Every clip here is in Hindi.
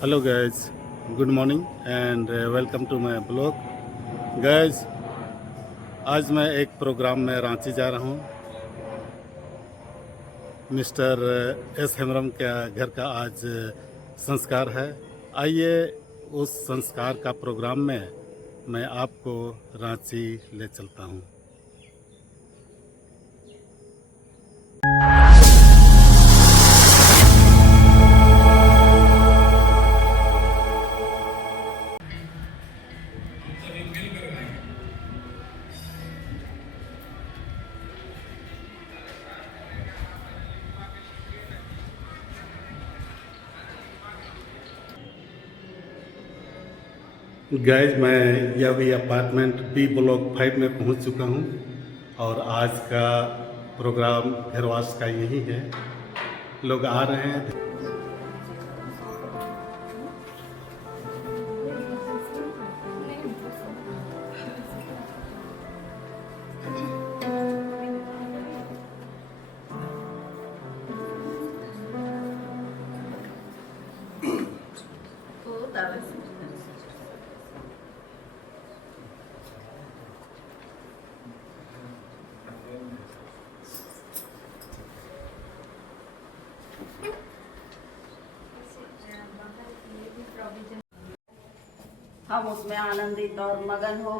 Hello guys, good morning and welcome to my blog. Guys, आज मैं एक प्रोग्राम में रांची जा रहा हूँ। मिस्टर एस हेमरम के घर का आज संस्कार है। आइए उस संस्कार का प्रोग्राम में मैं आपको रांची ले चलता हूँ। गाइज, मैं यह भी अपार्टमेंट बी ब्लॉक 5 में पहुंच चुका हूं और आज का प्रोग्राम घरवास का यही है। लोग आ रहे हैं। हम उसमें आनंदित और मगन हो।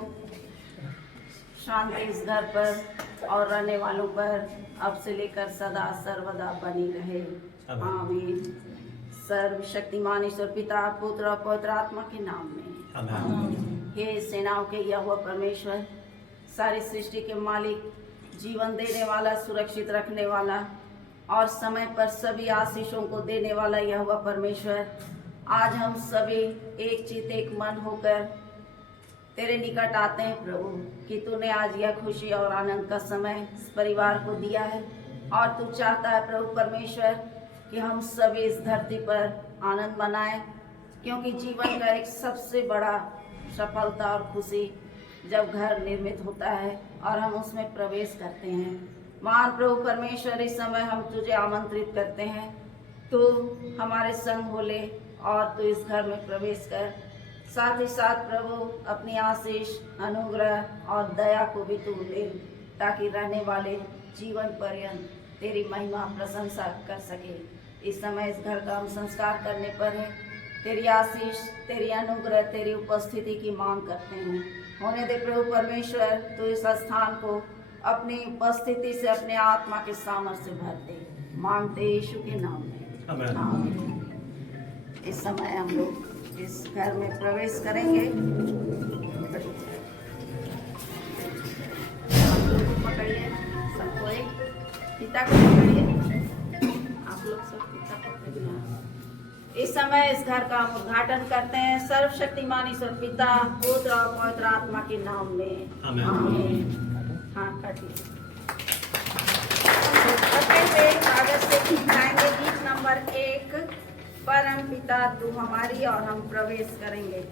शांति इस घर पर और रहने वालों पर अब से लेकर सदा सर्वदा बनी रहे। आमीन। सर्वशक्तिमान ईश्वर पिता, पुत्र और पवित्र आत्मा के नाम में आमीन। हे सेनाओं के यहोवा परमेश्वर, सारी सृष्टि के मालिक, जीवन देने वाला, सुरक्षित रखने वाला और समय पर सभी आशीषों को देने वाला यहोवा परमेश्वर, आज हम सभी एक चित एक मन होकर तेरे निकट आते हैं प्रभु, कि तूने आज यह खुशी और आनंद का समय इस परिवार को दिया है और तू चाहता है प्रभु परमेश्वर कि हम सभी इस धरती पर आनंद मनाएं, क्योंकि जीवन का एक सबसे बड़ा सफलता और खुशी जब घर निर्मित होता है और हम उसमें प्रवेश करते हैं। महान प्रभु परमेश्वर, इस समय हम तुझे आमंत्रित करते हैं, तू हमारे संग हो ले और तू इस घर में प्रवेश कर। साथ ही साथ प्रभु अपनी आशीष, अनुग्रह और दया को भी तू ले, ताकि रहने वाले जीवन पर्यंत तेरी महिमा प्रशंसा कर सके। इस समय इस घर का हम संस्कार करने पर है, तेरी आशीष, तेरी अनुग्रह, तेरी उपस्थिति की मांग करते हैं। होने दे प्रभु परमेश्वर, तू इस स्थान को अपनी उपस्थिति से, अपने आत्मा के सामर्थ्य से भर दे। मांगते यीशु के नाम में आमीन। इस समय हम लोग इस घर में प्रवेश करेंगे। पकड़िए, सबको एक पिता को पकड़िए। आप लोग सब पिता पकड़िए। इस समय इस घर का हम उद्घाटन करते हैं सर्वशक्तिमान ईश्वर पिता, पुत्र और पवित्र आत्मा के नाम में आमीन। हाँ, काटिए। कागज से लिखाएंगे गीत नंबर 1, परम पिता तू हमारी, और हम प्रवेश करेंगे।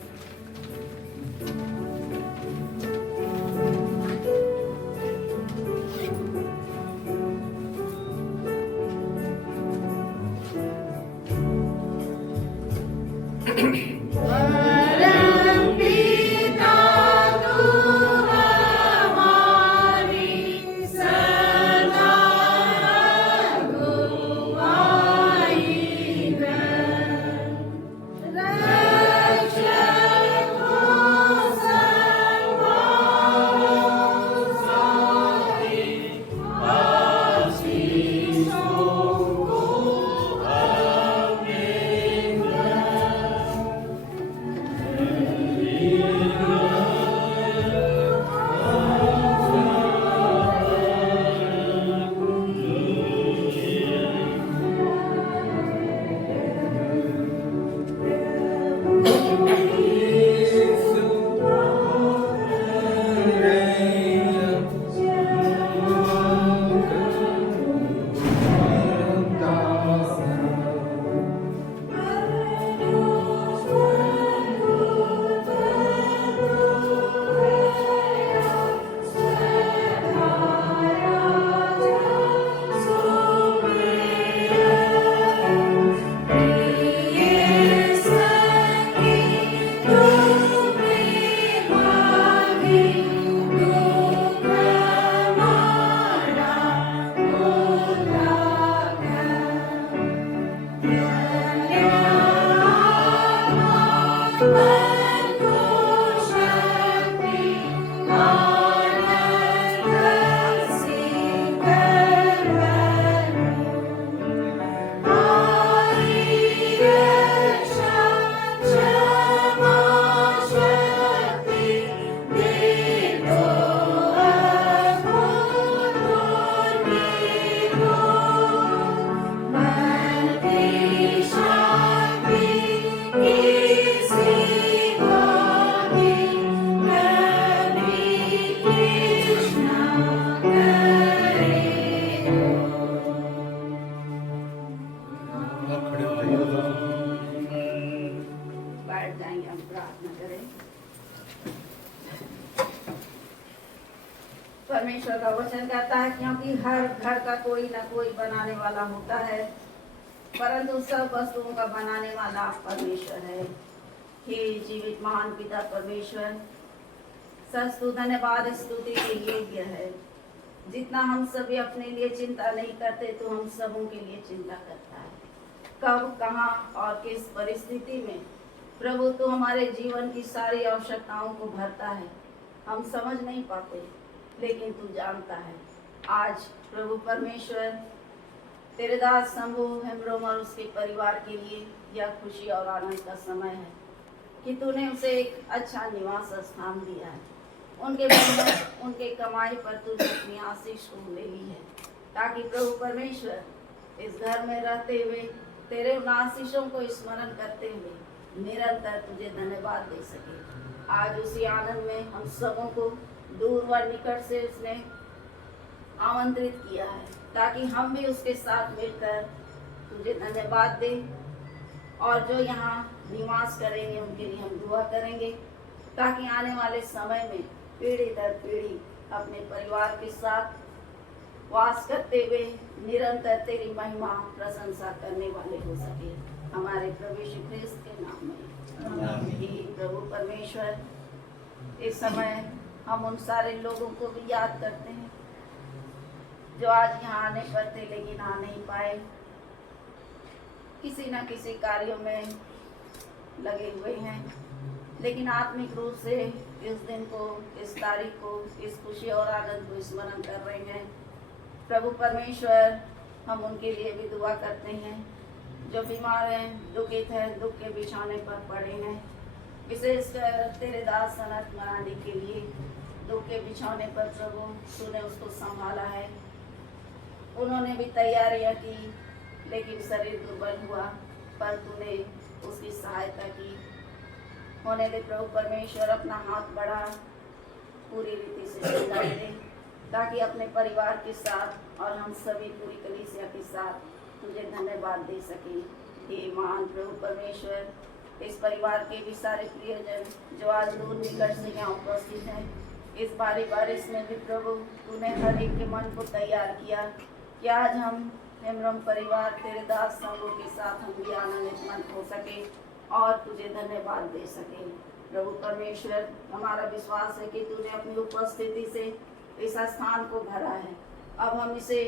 आप खड़े हो जाइए। बैठ जाएंगे, हम प्रार्थना करें। परमेश्वर का वचन कहता है क्योंकि हर घर का कोई ना कोई बनाने वाला होता है, परंतु सब वस्तुओं का बनाने वाला परमेश्वर है। हे जीवित महान पिता परमेश्वर, सस्तु धन्यवाद स्तुति के योग्य है। जितना हम सभी अपने लिए चिंता नहीं करते तो हम सबों के लिए चिंता करता है। कब, कहाँ और किस परिस्थिति में प्रभु तो हमारे जीवन की सारी आवश्यकताओं को भरता है, हम समझ नहीं पाते, लेकिन तू जानता है। आज प्रभु परमेश्वर तेरे दास शंभू हेम्ब्रोम और उसके परिवार के लिए यह खुशी और आनंद का समय है कि तूने उसे एक अच्छा निवास स्थान दिया है। उनके मेहनत, उनके कमाई पर तूने अपनी आशीष को ले ली है, ताकि प्रभु परमेश्वर इस घर में रहते हुए तेरे उन आशीषों को स्मरण करते हुए निरंतर तुझे धन्यवाद दे सके। आज उसी आनंद में हम सबों को दूर व निकट से उसने आमंत्रित किया है, ताकि हम भी उसके साथ मिलकर तुझे धन्यवाद दें। और जो यहाँ निवास करेंगे उनके लिए हम दुआ करेंगे, ताकि आने वाले समय में पीढ़ी दर पीढ़ी अपने परिवार के साथ वास करते हुए निरंतर तेरी महिमा प्रशंसा करने वाले हो सके। हमारे प्रभु यीशु ख्रिस्त के नाम में। हे प्रभु परमेश्वर, इस समय हम उन सारे लोगों को भी याद करते हैं जो आज यहाँ आने पर थे लेकिन आ नहीं पाए, किसी न किसी कार्यों में लगे हुए हैं, लेकिन आत्मिक रूप से इस दिन को, इस तारीख को, इस खुशी और आनंद को स्मरण कर रहे हैं। प्रभु परमेश्वर, हम उनके लिए भी दुआ करते हैं जो बीमार हैं, दुखित हैं, दुख के बिछाने पर पड़े हैं। विशेषकर तेरे दास सनत मरांडी के लिए दुख के बिछाने पर प्रभु तूने उसको संभाला है। उन्होंने भी तैयारियां की, लेकिन शरीर दुर्बल हुआ, पर तूने उसकी सहायता की। होने दे प्रभु परमेश्वर, अपना हाथ बढ़ा, पूरी रीति से सुधार दे, ताकि अपने परिवार के साथ और हम सभी पूरी कलीसिया के साथ तुझे धन्यवाद दे सके। हे महान प्रभु परमेश्वर, इस परिवार के भी सारे प्रियजन जो आज दूर निकट से यहाँ उपस्थित हैं, इस बारी बारिश में भी प्रभु तूने हर एक के मन को तैयार किया कि आज हम हेम्ब्रोम परिवार तेरे दास संगों के साथ हम भी आनंदित मन हो सके और तुझे धन्यवाद दे सके। प्रभु परमेश्वर, हमारा विश्वास है कि तूने अपनी उपस्थिति से इस स्थान को भरा है। अब हम इसे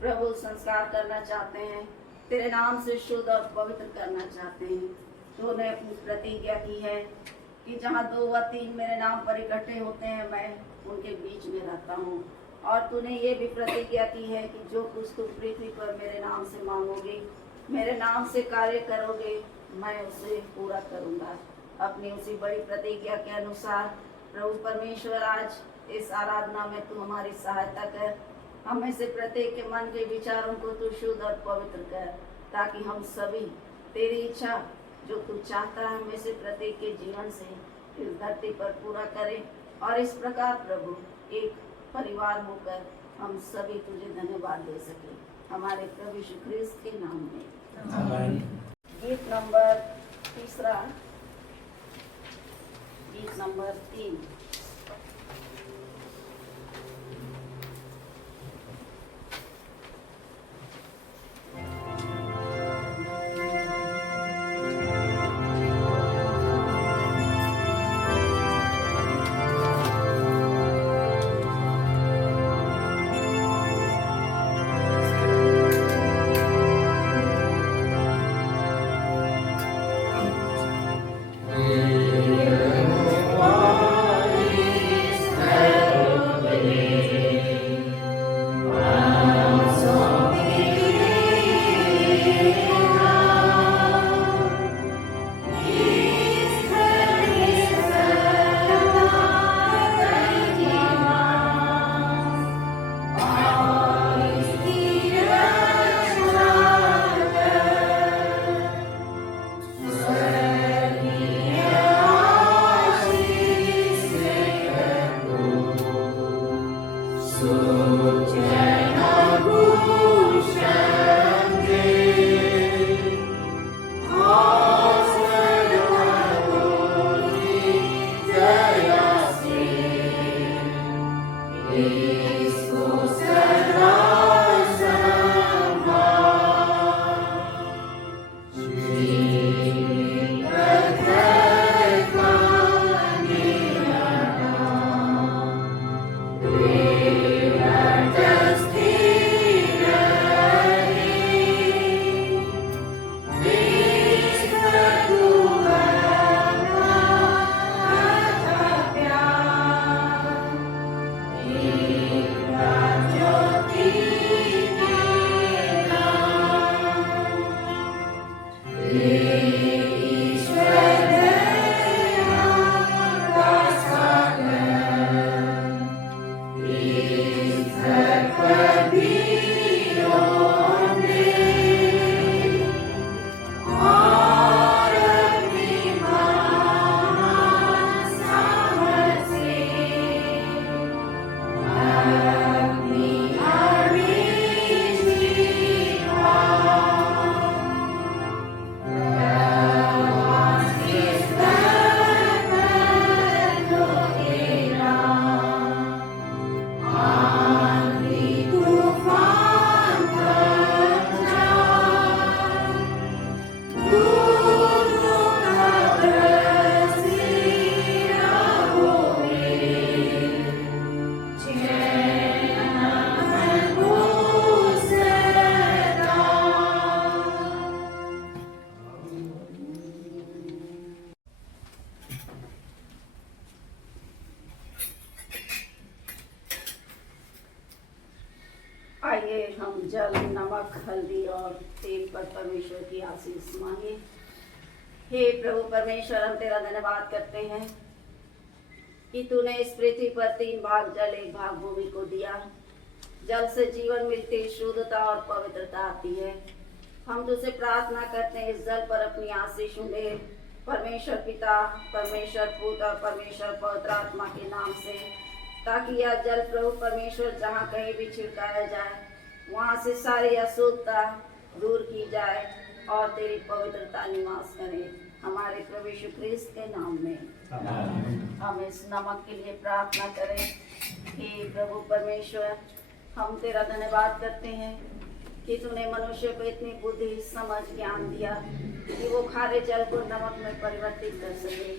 प्रभु संस्कार करना चाहते हैं, तेरे नाम से शुद्ध और पवित्र करना चाहते हैं। तूने अपनी प्रतिज्ञा की है कि जहाँ 2 व 3 मेरे नाम पर इकट्ठे होते हैं, मैं उनके बीच में रहता हूँ। और तूने ये भी प्रतिज्ञा की है कि जो कुछ तुम पृथ्वी पर मेरे नाम से मांगोगे, मेरे नाम से कार्य करोगे, मैं उसे पूरा करूँगा। अपनी उसी बड़ी प्रतिज्ञा के अनुसार प्रभु परमेश्वर, आज इस आराधना में तू हमारी सहायता कर। हमें से प्रत्येक के मन के विचारों को तू शुद्ध और पवित्र कर, ताकि हम सभी तेरी इच्छा जो तू चाहता है हमें से प्रत्येक के जीवन से इस धरती पर पूरा करें। और इस प्रकार प्रभु एक परिवार होकर हम सभी तुझे धन्यवाद दे सके। हमारे प्रभु यीशु ख्रिस्त के नाम में आमीन। गीत नंबर 3, गीत नंबर 3। आइए हम जल, नमक, हल्दी और तेल पर परमेश्वर की आशीष मांगे। हे प्रभु परमेश्वर, हम तेरा धन्यवाद करते हैं कि तूने इस पृथ्वी पर 3 भाग जल 1 भाग भूमि को दिया। जल से जीवन मिलती, शुद्धता और पवित्रता आती है। हम तुझसे प्रार्थना करते हैं इस जल पर अपनी आशीष उंडेल। परमेश्वर पिता, परमेश्वर पुत्र और परमेश्वर पवित्र आत्मा के नाम से, ताकि यह जल प्रभु परमेश्वर जहाँ कहीं भी छिड़काया जाए वहाँ से सारी अशुद्धता दूर की जाए और तेरी पवित्रता निवास करे। हमारे प्रभु यीशु ख्रिस्त के नाम में हम इस नमक के लिए प्रार्थना करें। हे प्रभु परमेश्वर, हम तेरा धन्यवाद करते हैं कि तूने मनुष्य को इतनी बुद्धि, समझ, ज्ञान दिया कि वो खारे जल को नमक में परिवर्तित कर सके,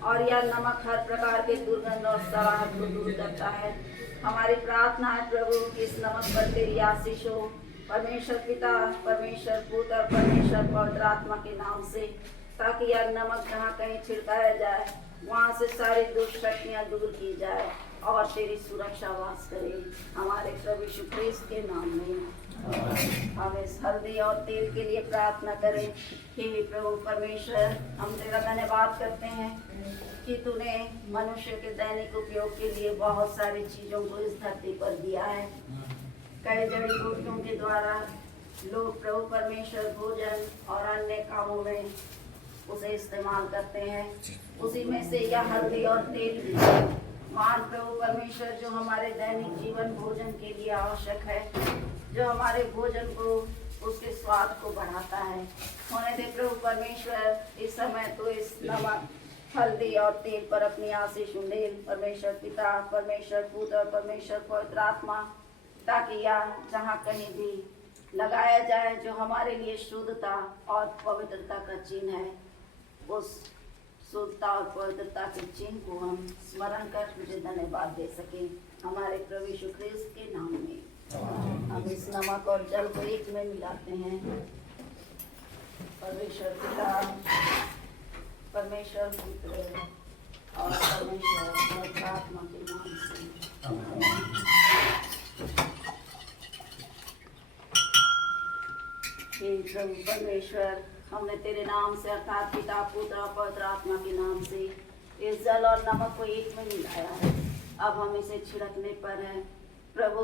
और यह नमक हर प्रकार के दुर्गंध और सड़ाहट को दूर करता है। हमारी प्रार्थना है प्रभु कि इस नमक पर तेरी आशीष हो। परमेश्वर पिता, परमेश्वर पुत्र और परमेश्वर पवित्र आत्मा के नाम से, ताकि यह नमक जहाँ कहीं छिड़काया जाए वहाँ से सारी दुष्शक्तियाँ दूर की जाए और तेरी सुरक्षा वास करे। हमारे प्रभु यीशु ख्रिस्त के नाम में हम इस हल्दी और तेल के लिए प्रार्थना करें। हे प्रभु परमेश्वर, हम तेरा धन्यवाद करते हैं कि तूने मनुष्य के दैनिक उपयोग के लिए बहुत सारी चीज़ों को इस धरती पर दिया है। कई जड़ी बूटियों के द्वारा लोग प्रभु परमेश्वर भोजन और अन्य कामों में उसे इस्तेमाल करते हैं। उसी में से यह हल्दी और तेल भी है। मान प्रभु परमेश्वर, जो हमारे दैनिक जीवन भोजन के लिए आवश्यक है, जो हमारे भोजन को, उसके स्वाद को बढ़ाता है। होने दे प्रभु परमेश्वर, इस समय तो इस नमक, हल्दी और तेल पर अपनी आशीष उंडेल। परमेश्वर पिता, परमेश्वर पुत्र और परमेश्वर पवित्र आत्मा, ताकि यह जहाँ कहीं भी लगाया जाए जो हमारे लिए शुद्धता और पवित्रता का चिन्ह है, उस शुद्धता और पवित्रता के चिन्ह को हम स्मरण कर तुझे धन्यवाद दे सकें। हमारे प्रभु यीशु ख्रिस्त के नाम में हम इस नमक और जल को एक में मिलाते हैं। परमेश्वर पिता, परमेश्वर पुत्र और परमेश्वर पवित्र आत्मा के नाम से। हे प्रभु परमेश्वर, हमने तेरे नाम से अर्थात पिता, पुत्र और पवित्र आत्मा के नाम से इस जल और नमक को एक में मिलाया है। अब हम इसे छिड़कने पर है। प्रभु,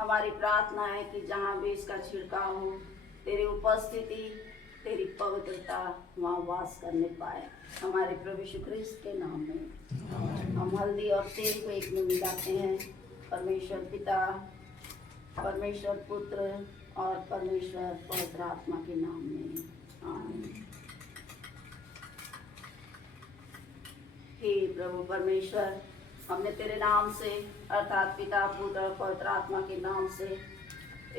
हमारी प्रार्थना है कि जहाँ भी इसका छिड़काव हो, तेरी उपस्थिति, तेरी पवित्रता वहाँ वास करने पाए। हमारे प्रभु यीशु ख्रिस्त के नाम में हम हल्दी और तेल को एक में मिलाते हैं। परमेश्वर पिता, परमेश्वर पुत्र और परमेश्वर पवित्र आत्मा के नाम में आमीन। हे प्रभु परमेश्वर, हमने तेरे नाम से अर्थात पिता, पुत्र और पवित्र आत्मा के नाम से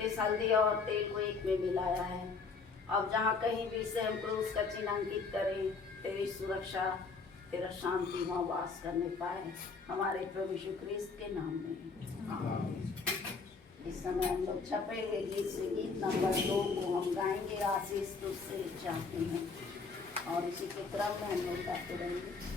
इस हल्दी और तेल को एक में मिलाया है। अब जहाँ कहीं भी इसे हम क्रूस का चिन्ह अंकित करें, तेरी सुरक्षा, तेरा शांति वहाँ वास करने पाए। हमारे प्रभु यीशु ख्रिस्त के नाम में आमीन। इस समय हम लोग छपे हुए गीत से गीत नंबर 2 को हम गाएंगे, आशीष तुझसे चाहते हैं, और इसी के क्रम में हम लोग गाते रहेंगे।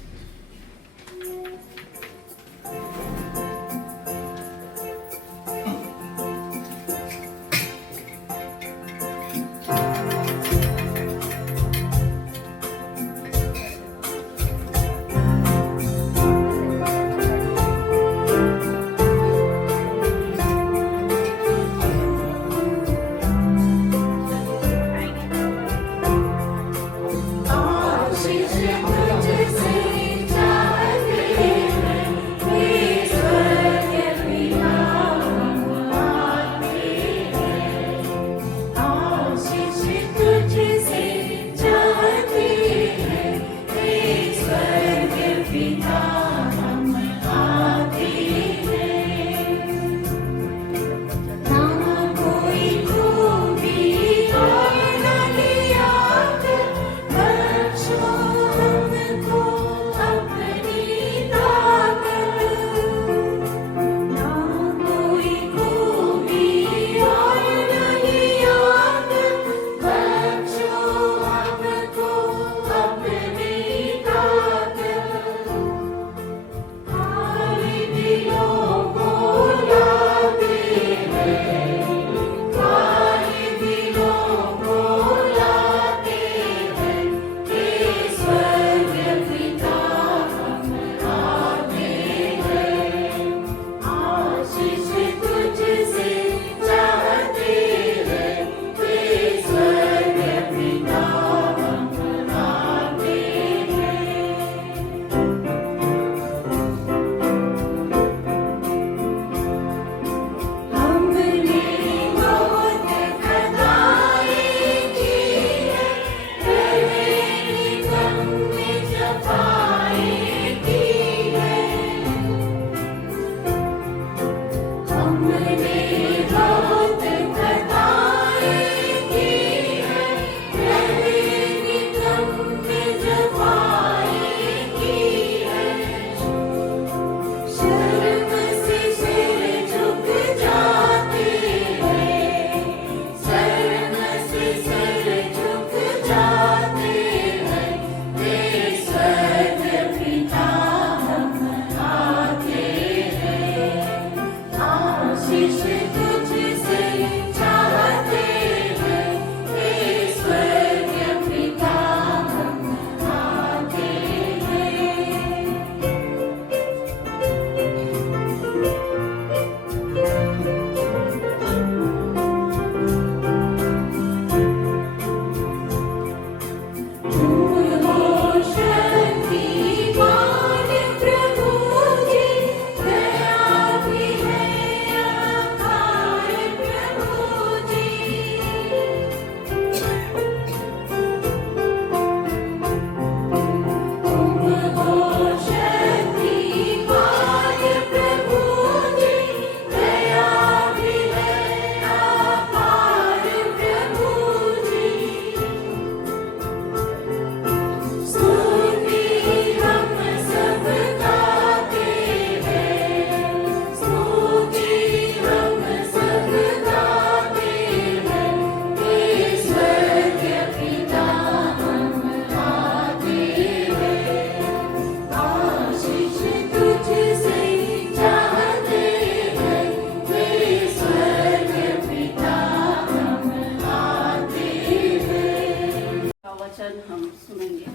वचन हम सुनेंगे।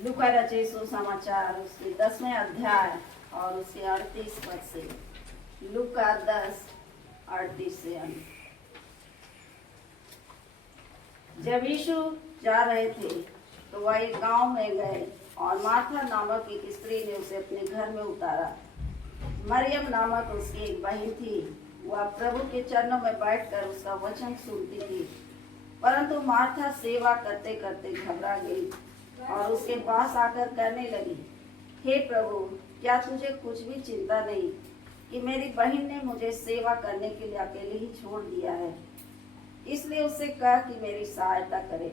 लूका रचित सुसमाचार उसके 10वें अध्याय और उसके 38 पद से। लूका 10:38 से अंत। जब यीशु जा रहे थे तो वह एक गांव में गए और मार्था नामक एक स्त्री ने उसे अपने घर में उतारा। मरियम नामक उसकी एक बहन थी, वह प्रभु के चरणों में बैठकर उसका वचन सुनती थी। परंतु मार्था सेवा करते करते घबरा गई और उसके पास आकर कहने लगी, हे प्रभु, क्या तुझे कुछ भी चिंता नहीं कि मेरी बहन ने मुझे सेवा करने के लिए अकेले ही छोड़ दिया है? इसलिए उससे कह कि मेरी सहायता करे।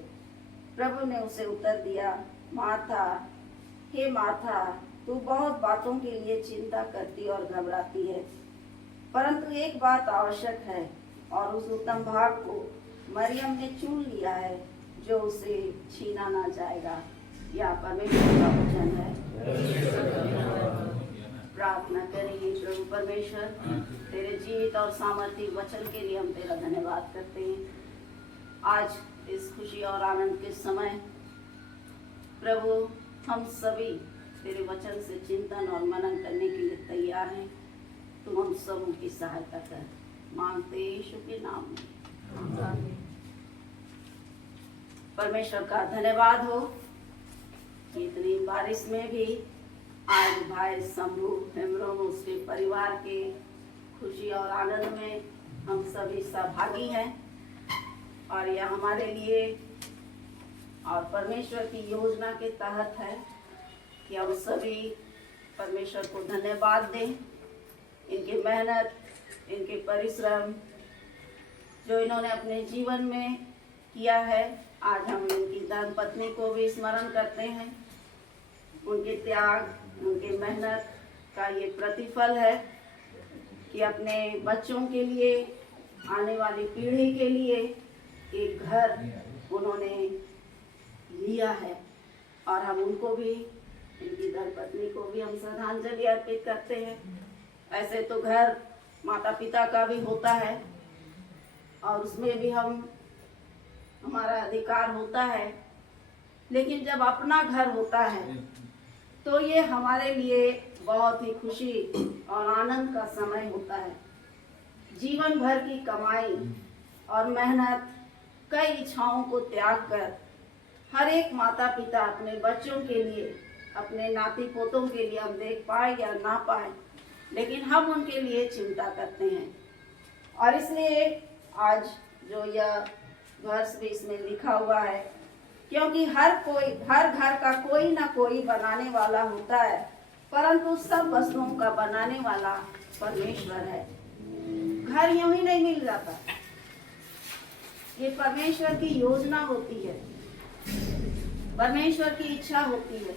प्रभु ने उसे उत्तर दिया, मार्था, हे मार्था, तू बहुत बातों के लिए चिंता करती और घबराती है, परंतु एक बात आवश्यक है और उस उत्तम भाग को मरियम ने चुन लिया है जो उसे छीना ना जाएगा। यह परमेश्वर का वचन है। प्रार्थना करेंगे। प्रभु परमेश्वर, तेरे जीवित और सामर्थ्य वचन के लिए हम तेरा धन्यवाद करते हैं। आज इस खुशी और आनंद के समय प्रभु हम सभी तेरे वचन से चिंतन और मनन करने के लिए तैयार हैं। तुम हम सबों की सहायता कर, मांगते यीशु के नाम में। परमेश्वर का धन्यवाद हो कि इतनी बारिश में भी आज भाई शंभू हेमरोम उसके परिवार के खुशी और आनंद में हम सभी सहभागी हैं और यह हमारे लिए और परमेश्वर की योजना के तहत है कि हम सभी परमेश्वर को धन्यवाद दें। इनकी मेहनत, इनके परिश्रम जो इन्होंने अपने जीवन में किया है, आज हम इनकी धर्मपत्नी को भी स्मरण करते हैं। उनके त्याग, उनके मेहनत का ये प्रतिफल है कि अपने बच्चों के लिए, आने वाली पीढ़ी के लिए एक घर उन्होंने लिया है और हम उनको भी, इनकी धर्मपत्नी को भी हम श्रद्धांजलि अर्पित करते हैं। ऐसे तो घर माता पिता का भी होता है और उसमें भी हमारा अधिकार होता है, लेकिन जब अपना घर होता है तो ये हमारे लिए बहुत ही खुशी और आनंद का समय होता है। जीवन भर की कमाई और मेहनत, कई इच्छाओं को त्याग कर हर एक माता पिता अपने बच्चों के लिए, अपने नाती पोतों के लिए, हम देख पाए या ना पाए, लेकिन हम उनके लिए चिंता करते हैं। और इसलिए आज जो यह वर्ष भी इसमें लिखा हुआ है, क्योंकि हर घर का कोई ना कोई बनाने वाला होता है, परंतु सब वस्तुओं का बनाने वाला परमेश्वर है। घर यूं ही नहीं मिल जाता, ये परमेश्वर की योजना होती है, परमेश्वर की इच्छा होती है।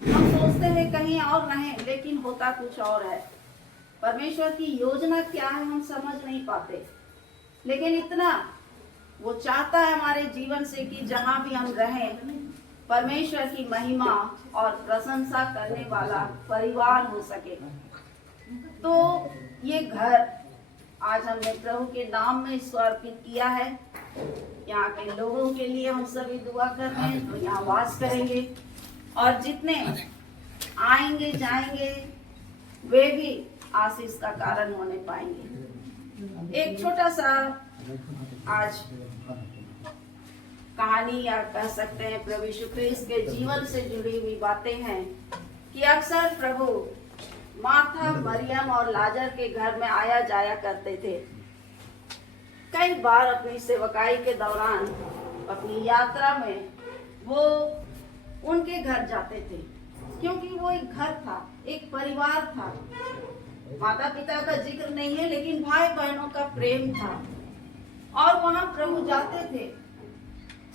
हम सोचते हैं कहीं और रहें, लेकिन होता कुछ और है। परमेश्वर की योजना क्या है हम समझ नहीं पाते, लेकिन इतना वो चाहता है हमारे जीवन से कि जहाँ भी हम रहें, परमेश्वर की महिमा और प्रशंसा करने वाला परिवार हो सके। तो ये घर आज हमने प्रभु के नाम में इसको अर्पित किया है। यहाँ के लोगों के लिए हम सभी दुआ कर रहे हैं तो यहाँ वास करेंगे, और जितने आएंगे जाएंगे वे भी आशीष का कारण होने पाएंगे। एक छोटा सा आज कहानी या कह सकते हैं प्रभु यीशु ख्रिस्त के जीवन से जुड़ी हुई बातें हैं कि अक्सर प्रभु मार्था, मरियम और लाजर के घर में आया जाया करते थे। कई बार अपनी सेवकाई के दौरान, अपनी यात्रा में वो उनके घर जाते थे, क्योंकि वो एक घर था, एक परिवार था। माता पिता का जिक्र नहीं है, लेकिन भाई बहनों का प्रेम था और वहां प्रभु जाते थे।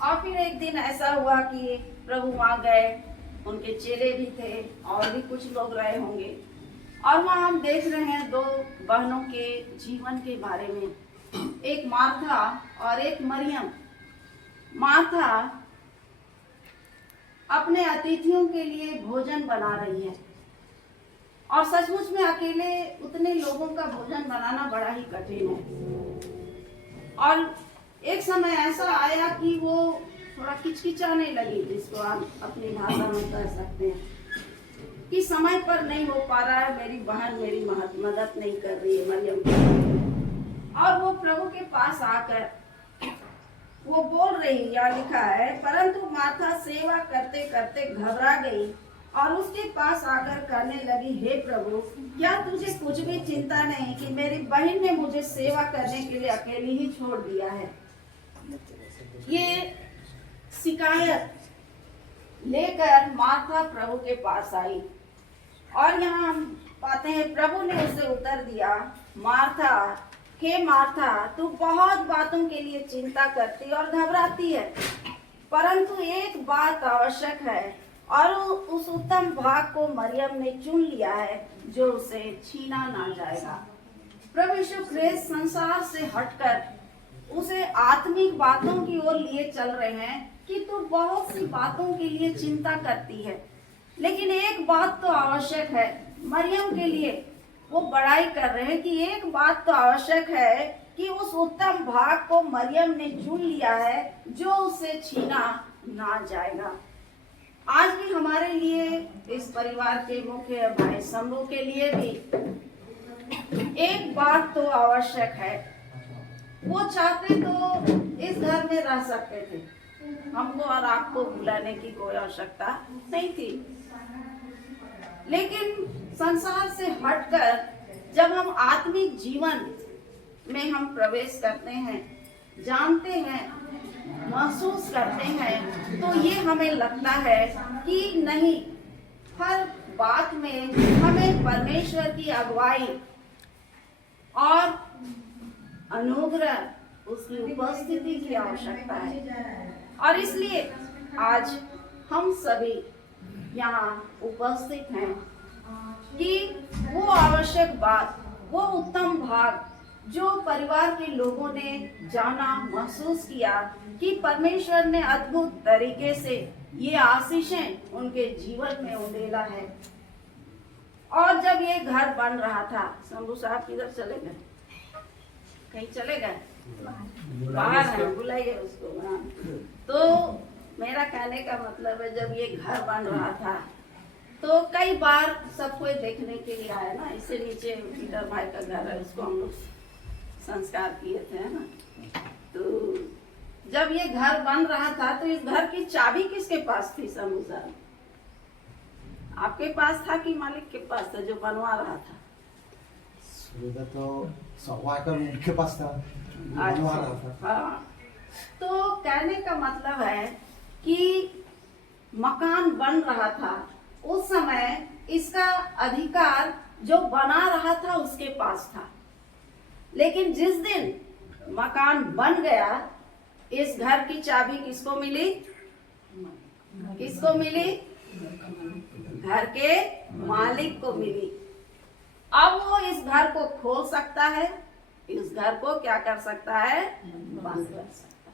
और फिर एक दिन ऐसा हुआ कि प्रभु वहां गए, उनके चेले भी थे और भी कुछ लोग रहे होंगे, और वहां हम देख रहे हैं दो बहनों के जीवन के बारे में, एक मार्था और एक मरियम। मार्था अपने अतिथियों के लिए भोजन बना रही है, और सचमुच में अकेले उतने लोगों का भोजन बनाना बड़ा ही कठिन है। और एक समय ऐसा आया कि वो थोड़ा किचकिचाने लगी, जिसको आप अपनी भाषा में कह सकते हैं कि समय पर नहीं हो पा रहा है, मेरी बहन मेरी मदद नहीं कर रही है, मरियम। और वो प्रभु के पास आकर वो बोल रही, या लिखा है, परंतु मार्था सेवा करते करते घबरा गई और उसके पास आकर कहने लगी, हे प्रभु, क्या तुझे कुछ भी चिंता नहीं कि मेरी बहन ने मुझे सेवा करने के लिए अकेली ही छोड़ दिया है। ये शिकायत लेकर मार्था प्रभु के पास आई, और यहाँ हम पाते हैं प्रभु ने उसे उत्तर दिया, मार्था, हे मार्था, तू बहुत बातों के लिए चिंता करती और घबराती है, परंतु एक बात आवश्यक है, और उस उत्तम भाग को मरियम ने चुन लिया है, जो उसे छीना ना जाएगा। प्रभु यीशु ख्रिस्त संसार से हटकर उसे आत्मिक बातों की ओर लिए चल रहे हैं कि तू बहुत सी बातों के लिए चिंता करती है, लेकिन एक बात तो आवश्यक है। मरियम के लिए वो बड़ाई कर रहे हैं कि एक बात तो आवश्यक है कि उस उत्तम भाग को मरियम ने चुन लिया है, जो उसे छीना ना जाएगा। आज भी हमारे लिए, इस परिवार के मुख्य भाई शंभू के लिए भी एक बात तो आवश्यक है। वो चाहते तो इस घर में रह सकते थे, हमको और आपको बुलाने की कोई आवश्यकता नहीं थी, लेकिन संसार से हटकर जब हम आत्मिक जीवन में हम प्रवेश करते हैं, जानते हैं, महसूस करते हैं, तो ये हमें लगता है कि नहीं, हर बात में हमें परमेश्वर की अगुवाई और अनुग्रह, उसकी उपस्थिति की आवश्यकता है। और इसलिए आज हम सभी यहाँ उपस्थित हैं कि वो आवश्यक बात, वो उत्तम भाग जो परिवार के लोगों ने जाना, महसूस किया कि परमेश्वर ने अद्भुत तरीके से ये आशीषें उनके जीवन में उंडेला है। और जब ये घर बन रहा था, शंभू साहब किधर चले गए? कहीं चले गए? बाहर है, बुलाइए उसको। तो मेरा कहने का मतलब है, जब ये घर बन रहा था तो कई बार सब कोई देखने के लिए आया ना। इससे नीचे पीटर भाई का घर है, उसको हम लोग संस्कार किए थे, है ना। तो जब ये घर बन रहा था तो इस घर की चाबी किसके पास थी? शंभू साहब, आपके पास था कि मालिक के पास था जो बनवा रहा था? तो सवाकर उनके पास था, बनवा रहा था। हाँ, तो कहने का मतलब है कि मकान बन रहा था, उस समय इसका अधिकार जो बना रहा था उसके पास था, लेकिन जिस दिन मकान बन गया, इस घर की चाबी किसको मिली? किसको मिली? घर के मालिक को मिली। अब वो इस घर को खोल सकता है, इस घर को क्या कर सकता है? बंद कर सकता है।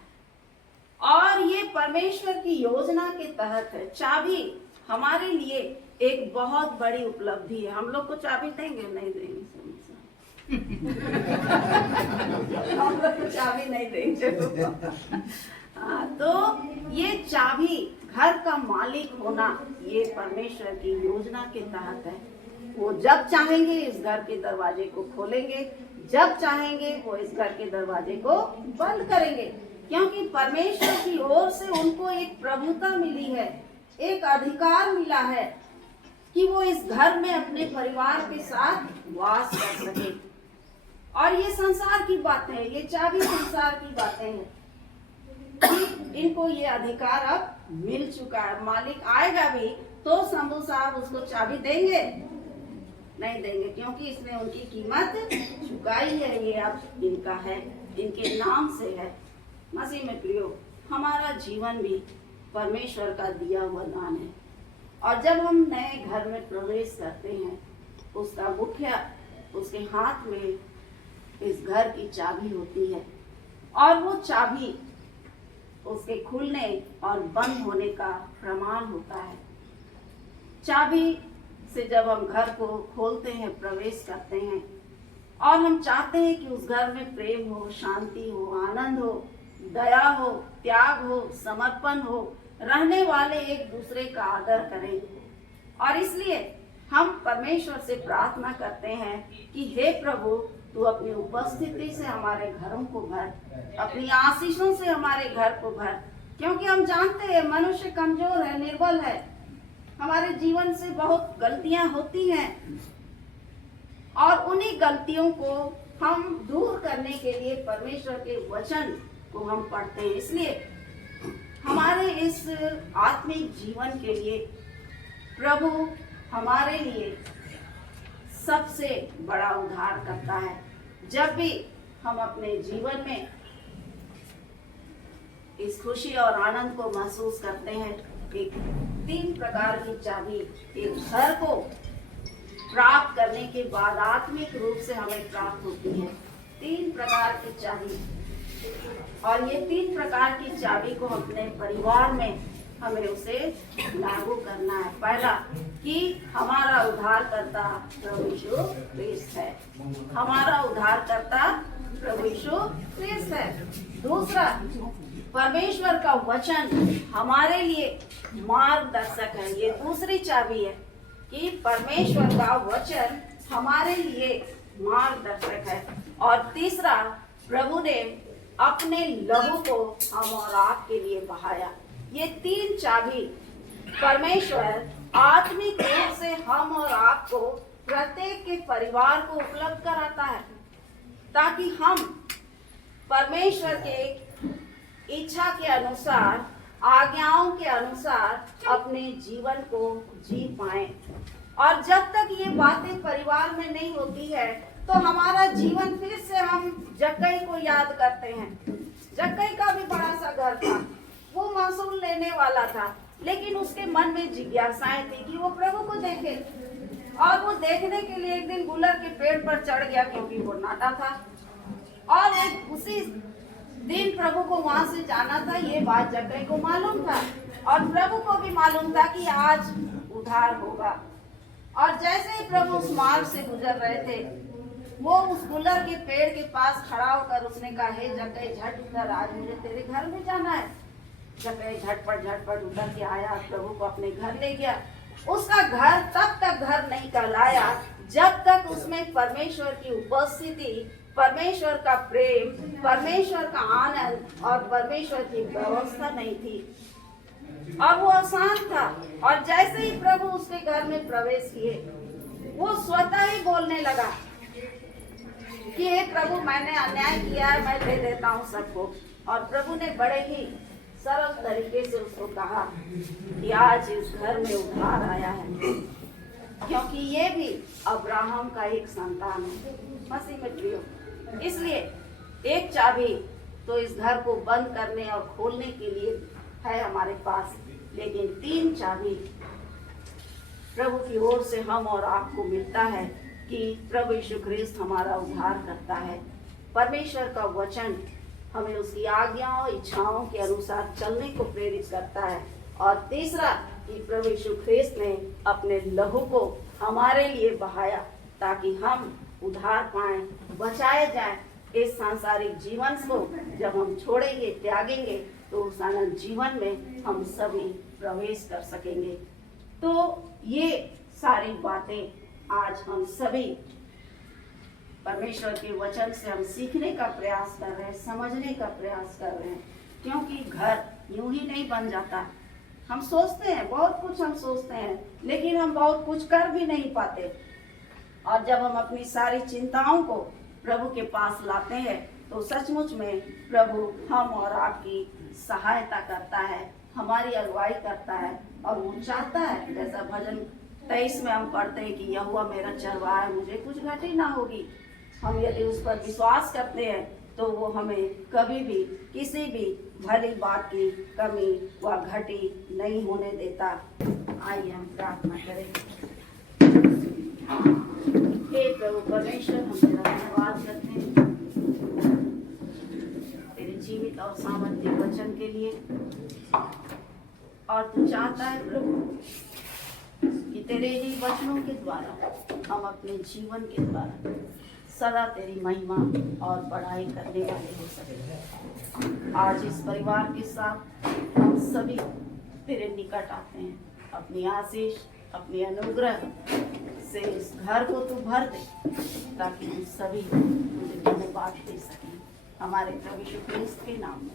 और ये परमेश्वर की योजना के तहत है। चाबी हमारे लिए एक बहुत बड़ी उपलब्धि है। हम लोग को चाबी देंगे? नहीं देंगे। हम लोग को चाबी नहीं देंगे। तो ये चाबी, घर का मालिक होना, ये परमेश्वर की योजना के तहत है। वो जब चाहेंगे इस घर के दरवाजे को खोलेंगे, जब चाहेंगे वो इस घर के दरवाजे को बंद करेंगे। क्योंकि परमेश्वर की ओर से उनको एक प्रभुता मिली है, एक अधिकार मिला है कि वो इस घर में अपने परिवार के साथ वास कर सके। और ये संसार की बातें हैं, ये चाबी संसार की बातें हैं। इनको ये अधिकार अब मिल चुका है। मालिक आएगा भी तो शंभू साहब उसको चाबी देंगे? नहीं देंगे, क्योंकि इसने उनकी कीमत चुकाई है। ये अब इनका है, इनके नाम से है। मसीह में प्रियो, हमारा जीवन भी परमेश्वर का दिया हुआ दान है। और जब हम नए घर में प्रवेश करते हैं, उसका मुखिया, उसके हाथ में इस घर की चाबी होती है, और वो चाबी उसके खुलने और बंद होने का प्रमाण होता है। चाबी से जब हम घर को खोलते हैं, प्रवेश करते हैं, और हम चाहते हैं कि उस घर में प्रेम हो, शांति हो, आनंद हो, दया हो, त्याग हो, समर्पण हो, रहने वाले एक दूसरे का आदर करें। और इसलिए हम परमेश्वर से प्रार्थना करते हैं कि हे प्रभु, तू अपनी उपस्थिति से हमारे घरों को भर, अपनी आशीषों से हमारे घर को भर। क्योंकि हम जानते हैं मनुष्य कमजोर है, निर्बल है, हमारे जीवन से बहुत गलतियां होती हैं, और उन्हीं गलतियों को हम दूर करने के लिए परमेश्वर के वचन को हम पढ़ते हैं। इसलिए हमारे इस आत्मिक जीवन के लिए प्रभु हमारे लिए सबसे बड़ा उद्धार करता है। जब भी हम अपने जीवन में इस खुशी और आनंद को महसूस करते हैं, एक 3 प्रकार की चाबी एक घर को प्राप्त करने के बाद आत्मिक रूप से हमें प्राप्त होती है। 3 प्रकार की चाबी, और ये 3 प्रकार की चाबी को अपने परिवार में हमें उसे लागू करना है। पहला, कि हमारा उद्धारकर्ता प्रभु यीशु ख्रिस्त है। हमारा उद्धारकर्ता प्रभु यीशु ख्रिस्त है। दूसरा, परमेश्वर का वचन हमारे लिए मार्गदर्शक है। ये दूसरी चाबी है कि परमेश्वर का वचन हमारे लिए मार्गदर्शक है। और तीसरा, प्रभु ने अपने लहू को हम और आपके लिए बहाया। ये 3 चाबी परमेश्वर आत्मिक रूप से हम और आपको, प्रत्येक के परिवार को उपलब्ध कराता है, ताकि हम परमेश्वर के इच्छा के अनुसार, आज्ञाओं के अनुसार अपने जीवन को जी पाए। और जब तक ये बातें परिवार में नहीं होती है, तो हमारा जीवन फिर से हम जक्कई को याद करते हैं। जक्कई का भी बड़ा सा घर था, वो महसूल लेने वाला था, लेकिन उसके मन में जिज्ञासाएं थी कि वो प्रभु को देखे। और वो देखने के लिए एक दिन गुलर के पेड़ पर चढ़ गया, क्योंकि वो नाटा था, और उसी दिन प्रभु को वहां से जाना था। ये बात जक्कई को मालूम था, और प्रभु को भी मालूम था कि आज उद्धार होगा। और जैसे ही प्रभु उस मार्ग से गुजर रहे थे, वो उस गुलर के पेड़ के पास खड़ा होकर उसने कहा, हे जक्कई, झट उतर, आज मुझे तेरे घर में जाना है। जक्कई झटपट उतर के आया, प्रभु को अपने घर ले गया। उसका घर तब तक घर नहीं कहलाया जब तक उसमें परमेश्वर की उपस्थिति, परमेश्वर का प्रेम, परमेश्वर का आनंद और परमेश्वर की व्यवस्था नहीं थी। और वो अशांत था। और जैसे ही प्रभु उसके घर में प्रवेश किए, वो स्वतः ही बोलने लगा कि हे प्रभु, मैंने अन्याय किया है, मैं दे देता हूँ सबको। और प्रभु ने बड़े ही सरल तरीके से उसको कहा कि आज इस घर में उद्धार आया है, क्योंकि ये भी अब्राहम का एक संतान है। मसीह में प्रियो, इसलिए एक चाबी तो इस घर को बंद करने और खोलने के लिए है हमारे पास, लेकिन 3 चाबी प्रभु की ओर से हम और आपको मिलता है कि प्रभु यीशु ख्रिस्त हमारा उद्धार करता है। परमेश्वर का वचन हमें उसकी आज्ञाओं, इच्छाओं के अनुसार चलने को प्रेरित करता है। और तीसरा, कि प्रभु यीशु ख्रिस्त ने अपने लहू को हमारे लिए बहाया, ताकि हम उद्धार पाएं, बचाए जाएं। इस सांसारिक जीवन को जब हम छोड़ेंगे, त्यागेंगे, तो उस अनंत जीवन में हम सभी प्रवेश कर सकेंगे। तो ये सारी बातें आज हम सभी परमेश्वर के वचन से हम सीखने का प्रयास कर रहे हैं, समझने का प्रयास कर रहे हैं। क्योंकि घर यूं ही नहीं बन जाता। हम सोचते हैं बहुत कुछ, हम सोचते हैं, लेकिन हम बहुत कुछ कर भी नहीं पाते। और जब हम अपनी सारी चिंताओं को प्रभु के पास लाते हैं तो सचमुच में प्रभु हम और आपकी सहायता करता है, हमारी अगुवाई करता है। और वो चाहता है, जैसा भजन 23 में हम पढ़ते हैं कि यहोवा मेरा चरवाहा है, मुझे कुछ घटी ना होगी। हम यदि उस पर विश्वास करते हैं तो वो हमें कभी भी किसी भी भली बात की कमी व घटी नहीं होने देता। आइए हम प्रार्थना करें। हे प्रभु परमेश्वर, हम तेरा धन्यवाद करते हैं तेरे जीवित और सामर्थ्य वचन के लिए। और तू चाहता है प्रभु कि तेरे ही वचनों के द्वारा हम अपने जीवन के द्वारा सदा तेरी महिमा और बड़ाई करने वाले हो सके। आज इस परिवार के साथ हम सभी तेरे निकट आते हैं। अपनी आशीष, अपनी अनुग्रह से इस घर को तू भर दे, ताकि हम सभी तुझे धन्यवाद दे सकें। हमारे प्रभु यीशु क्रिस्त के नाम में।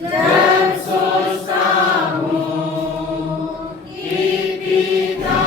जब सोचता हूँ कि पिता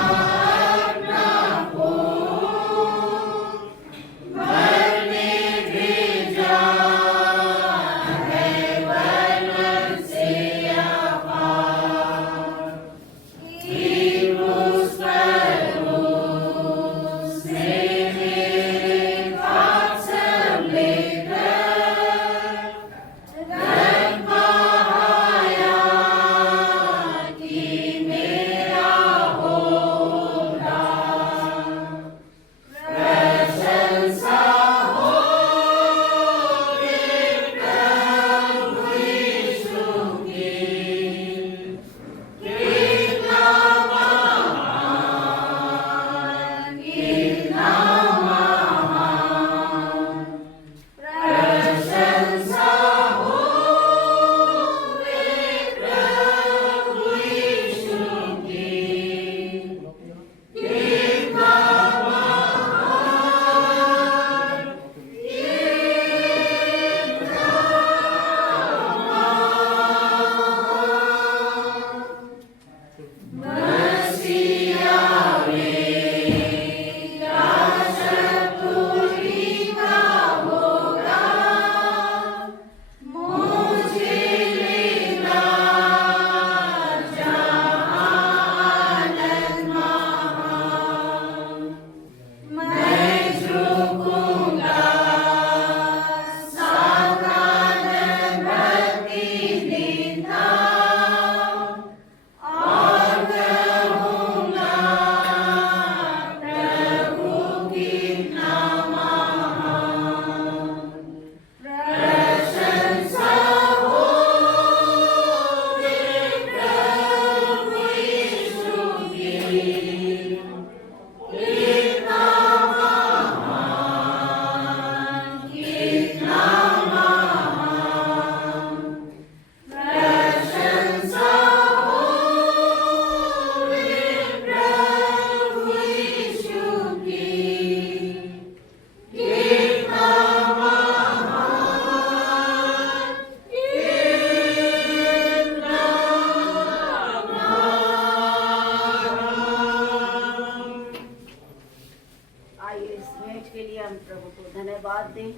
धन्यवाद दें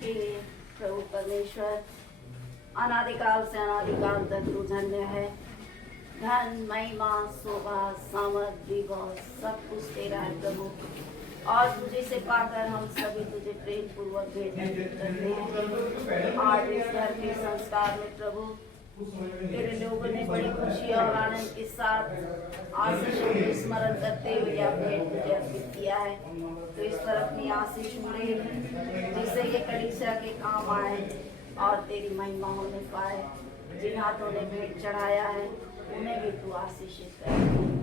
कि प्रभु परमेश्वर अनादिकाल से अनादिकाल तक तू धन्य है। धन, महिमा, शोभा, सामर्थ, विभव सब कुछ तेरा है प्रभु। और तुझे से पाकर हम सभी तुझे प्रेम पूर्वक भेंट करते हैं। आज इस घर के संस्कार में प्रभु तेरे लोगों ने बड़ी खुशी और आनंद के साथ आशीषों को स्मरण करते हुए यह भेंट तुझे अर्पित किया है। तो इस पर अपनी आशीष उड़े जिससे ये कलीसिया के काम आए और तेरी महिमा होने पाए। जिन हाथों ने भेंट चढ़ाया है उन्हें भी तू आशीषित कर,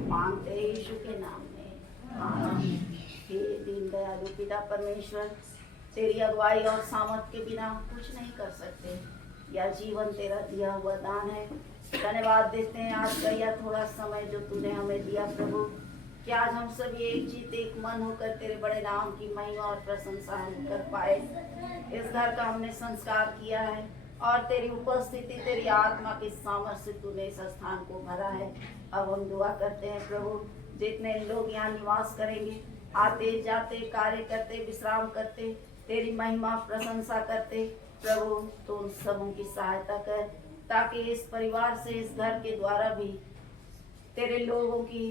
मांगते हैं यीशु के नाम में, आमीन। हे दीन दयालु पिता परमेश्वर, तेरी अगुवाई और सामर्थ के बिना हम कुछ नहीं कर सकते। यह जीवन तेरा दिया हुआ दान है। धन्यवाद देते हैं आज का यह थोड़ा समय जो तूने हमें दिया प्रभु। कि आज हम सब एक जीत एक मन होकर तेरे बड़े नाम की महिमा और प्रशंसा हम कर पाए। इस घर का हमने संस्कार किया है और तेरी उपस्थिति, तेरी आत्मा के सामर्थ्य से तूने इस स्थान को भरा है। अब हम दुआ करते हैं प्रभु, जितने लोग यहाँ निवास करेंगे, आते जाते, कार्य करते, विश्राम करते, तेरी महिमा प्रशंसा करते, प्रभु तो उन सबों की सहायता कर, ताकि इस परिवार से, इस घर के द्वारा भी तेरे लोगों की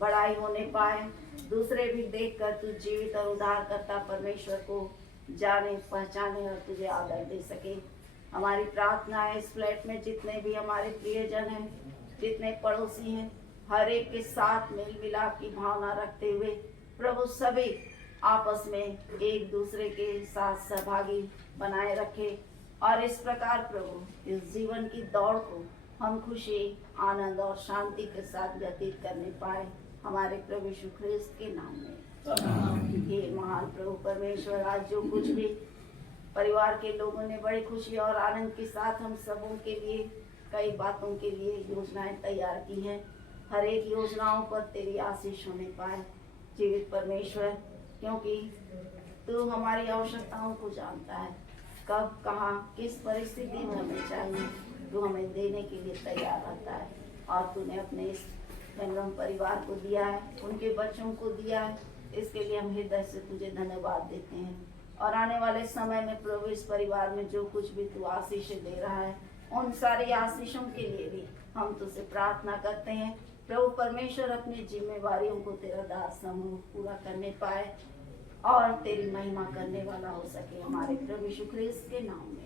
बड़ाई होने पाए, दूसरे भी देखकर तू जीवित और उद्धारकर्ता परमेश्वर को जाने, पहचाने और तुझे आदर दे सके। हमारी प्रार्थना है इस फ्लैट में जितने भी हमारे प्रियजन हैं, जितने पड़ोसी हैं, हर एक के साथ मेल मिलाप की भावना रखते हुए प्रभु सभी आपस में एक दूसरे के साथ सहभागी बनाए रखे और इस प्रकार प्रभु इस जीवन की दौड़ को हम खुशी, आनंद और शांति के साथ व्यतीत करने पाए, हमारे प्रभु यीशु ख्रिस्त के नाम में। हे महान प्रभु परमेश्वर, आज जो कुछ भी परिवार के लोगों ने बड़ी खुशी और आनंद के साथ हम सबों के लिए कई बातों के लिए योजनाएं तैयार की हैं, हर एक योजनाओं पर तेरी आशीष होने पाए जीवित परमेश्वर, क्योंकि तू हमारी आवश्यकताओं को जानता है, कब कहाँ किस परिस्थिति में हमें चाहिए, तू हमें देने के लिए तैयार रहता है। और तूने अपने इस हेमरम परिवार को दिया है, उनके बच्चों को दिया है, इसके लिए हम हृदय से तुझे धन्यवाद देते हैं। और आने वाले समय में प्रभु इस परिवार में जो कुछ भी तू आशीष दे रहा है, उन सारी आशीषों के लिए भी हम तुझसे प्रार्थना करते हैं प्रभु परमेश्वर, अपनी जिम्मेवारियों को तेरा दास समूह पूरा करने पाए और तेरी महिमा करने वाला हो सके, हमारे प्रभु यीशु ख्रिस्त के नाम में।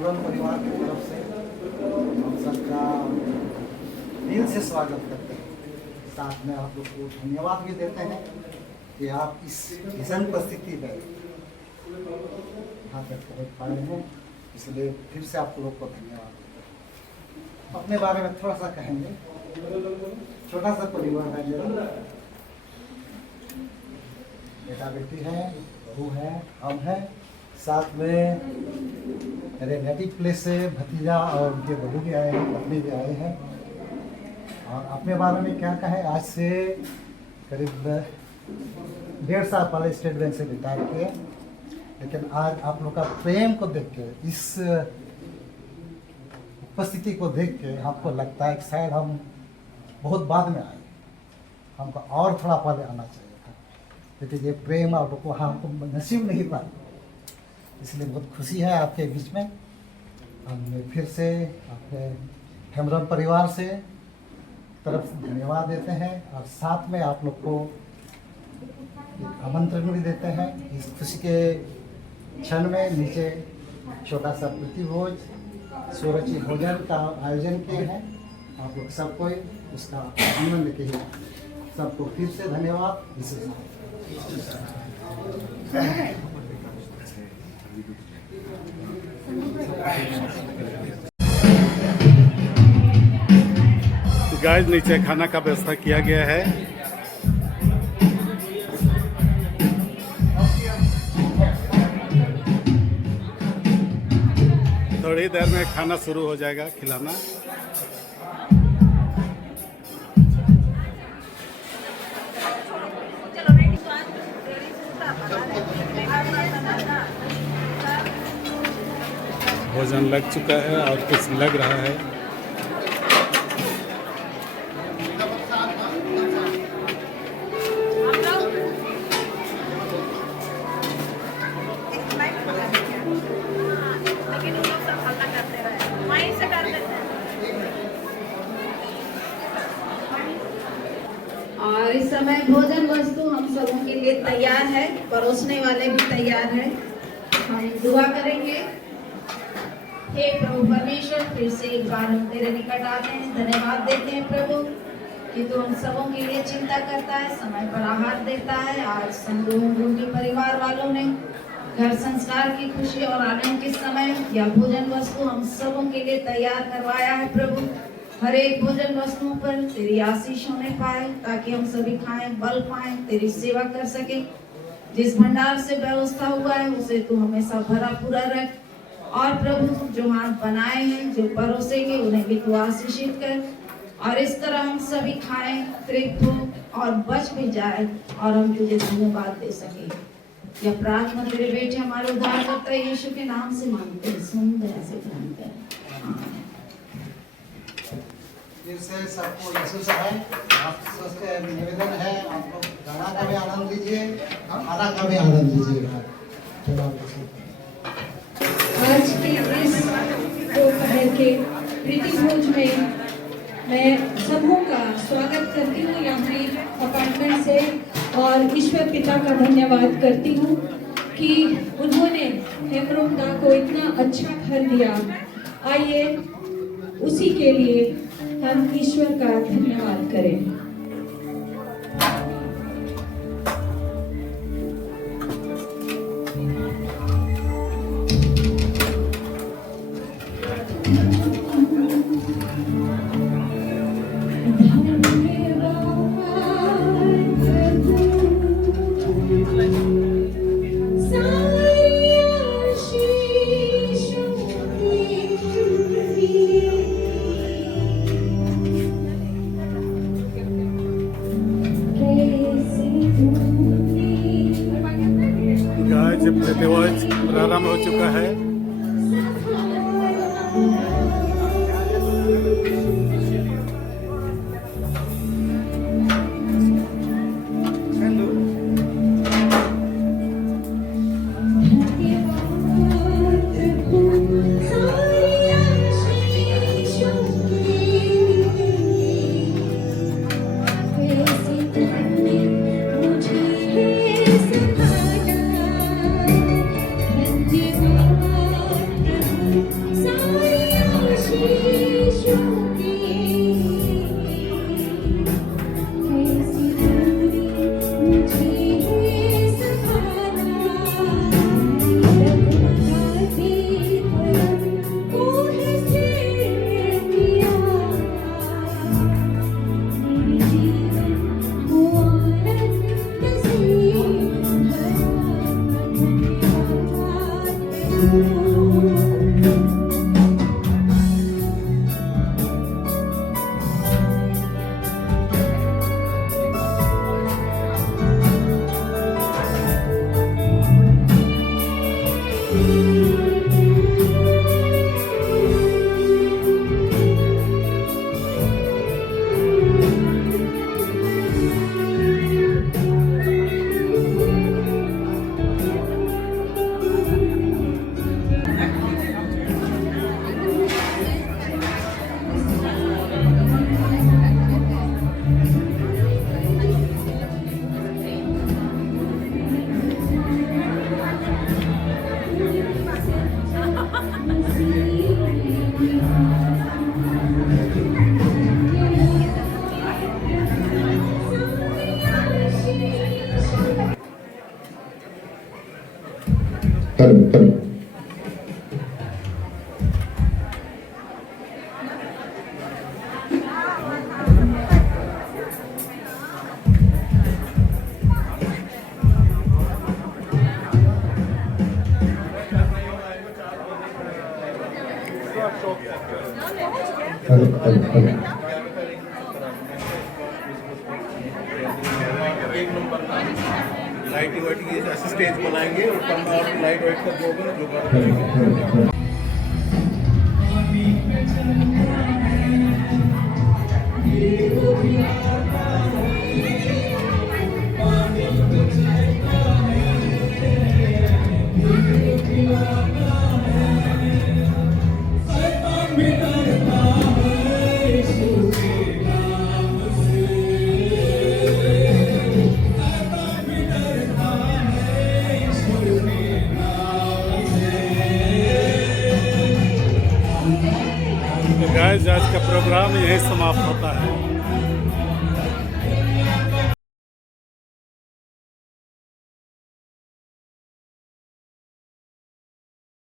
परिवार की तरफ से हम सबका दिल से स्वागत करते हैं। साथ में आप लोग को धन्यवाद भी देते हैं कि आप इस भीषण परिस्थिति में यहाँ तक पहुँच पाए हैं, इसलिए फिर से आप लोग को धन्यवाद देते हैं। अपने बारे में थोड़ा सा कहेंगे। छोटा सा परिवार है मेरा, बेटा बेटी है, बहू है, हम हैं, साथ में मेरे नेटिव प्लेस से भतीजा और उनके बहू भी आए हैं, पत्नी भी आए हैं। और अपने बारे में क्या कहें, आज से करीब 1.5 साल पहले स्टेट बैंक से रिटायर किए, लेकिन आज आप लोग का प्रेम को देख के, इस उपस्थिति को देख के हमको लगता है कि शायद हम बहुत बाद में आए, हमको और थोड़ा पहले आना चाहिए था, लेकिन ये प्रेम आप लोग को हमको नसीब नहीं था। इसलिए बहुत खुशी है आपके बीच में। हम फिर से अपने हेमरम परिवार से तरफ से धन्यवाद देते हैं और साथ में आप लोग को आमंत्रण भी देते हैं इस खुशी के क्षण में नीचे छोटा सा प्रतिभोज सूरजी भोजन का आयोजन किए हैं। आप लोग सब कोई उसका आनंद कीजिए। सबको फिर से धन्यवाद। गाइस नीचे खाना का व्यवस्था किया गया है। थोड़ी देर में खाना शुरू हो जाएगा खिलाना। भोजन लग चुका है और कुछ लग रहा है। और इस समय भोजन वस्तु हम सबों के लिए तैयार है, परोसने वाले भी तैयार है। हम दुआ करेंगे। हे प्रभु परमेश्वर, फिर से एक बार हम तेरे निकट आते हैं, धन्यवाद देते हैं प्रभु कि तू हम सबों के लिए चिंता करता है, समय पर आहार देता है। आज संधू के परिवार वालों ने घर संस्कार की खुशी और आनंद के समय यह भोजन वस्तु हम सबों के लिए तैयार करवाया है प्रभु। हर एक भोजन वस्तुओं पर तेरी आशीष होने पाए, ताकि हम सभी खाएं, बल पाएं, तेरी सेवा कर सके। जिस भंडार से व्यवस्था हुआ है उसे तू हमेशा भरा पूरा रख। और प्रभु जो हाथ बनाए हैं, जो परोसेंगे, उन्हें भी तू आशीषित कर। और इस तरह हम सभी खाएं, तृप्त हो और बच भी जाए और हम तुझे धन्यवाद दे सके। यह प्रार्थना तेरे बेटे हमारे उद्धारकर्ता यीशु के नाम से मांगते हैं। सुन दया से ग्रहण कर। फिर से सबको यीशु से है। आप सबसे निवेदन है, आप लोग गाना का भी आनंद लीजिए और खाना का भी आनंद लीजिएगा। चलो आज के इस दोपहर के प्रीति भोज में मैं सबों का स्वागत करती हूँ यहाँ अपार्टमेंट से, और ईश्वर पिता का धन्यवाद करती हूँ कि उन्होंने हेमरोमदा को इतना अच्छा घर दिया। आइए उसी के लिए हम ईश्वर का धन्यवाद करें। गाइस प्रतिभोज प्रारंभ हो चुका है। मुझे लाइटिंग वाइटिंग ऐसे स्टेज बनाएंगे, ऊपर में और लाइट वाइट का जो होगा ना जुगाड़ करेंगे। तो गाइस आज का प्रोग्राम यही समाप्त होता है।